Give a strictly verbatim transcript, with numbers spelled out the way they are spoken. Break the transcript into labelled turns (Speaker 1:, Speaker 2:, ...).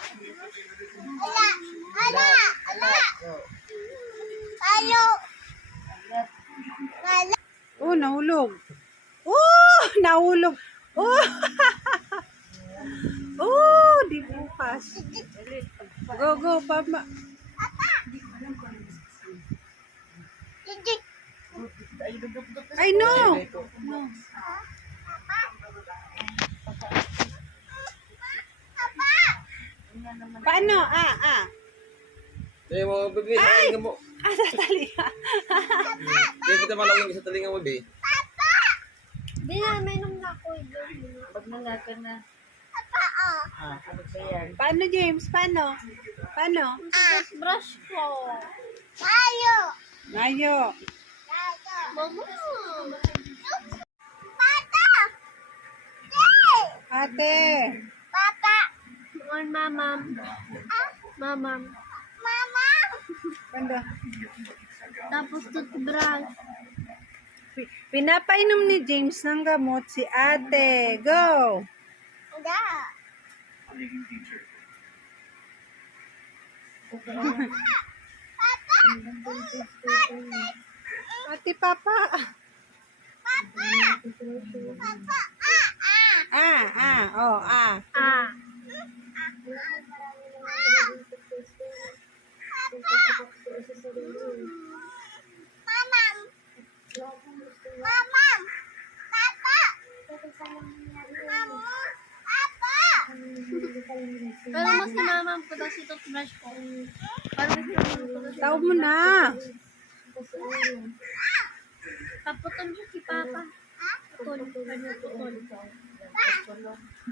Speaker 1: Ala, ala, ala. Ayo. Ala.
Speaker 2: Oh, nahulog. Oh, nahulog. Oh. Oh, di bukas. Go, go, papa.
Speaker 1: Jijik.
Speaker 2: I know.
Speaker 1: Papa.
Speaker 2: Paano? Ah, ah.
Speaker 3: Eh, mga bebe, sa talinga mo.
Speaker 2: Ah, sa talinga.
Speaker 3: Hindi kita malawin sa talinga mo, be.
Speaker 1: Papa. Di na, may nung nakoy doon.
Speaker 4: Pag nangaka na,
Speaker 1: Papa, oh.
Speaker 4: ah, ano ba yan?
Speaker 2: Paano, James? Paano? Paano?
Speaker 1: Ah. Brush ko. Ayo.
Speaker 2: Mayo.
Speaker 1: Mama. Papa. Hey.
Speaker 2: Ate.
Speaker 1: Papa. On mama. Mama. Mama.
Speaker 2: Paano?
Speaker 1: Tapos toothbrush.
Speaker 2: Pi- Pinapainom ni James ng gamot si ate. Go.
Speaker 1: Da. Papa.
Speaker 2: Ate, papa.
Speaker 1: Papa. Papa. Ah, ah.
Speaker 2: Ah, ah. Oh, ah.
Speaker 1: Ah. Mamam. Mamam. Papa. Mamu. Papa. Pero mas namam ko kasi toothbrush ko. Parang
Speaker 2: Tao mo na.
Speaker 1: paputol siya si Papa. Putol. Putol.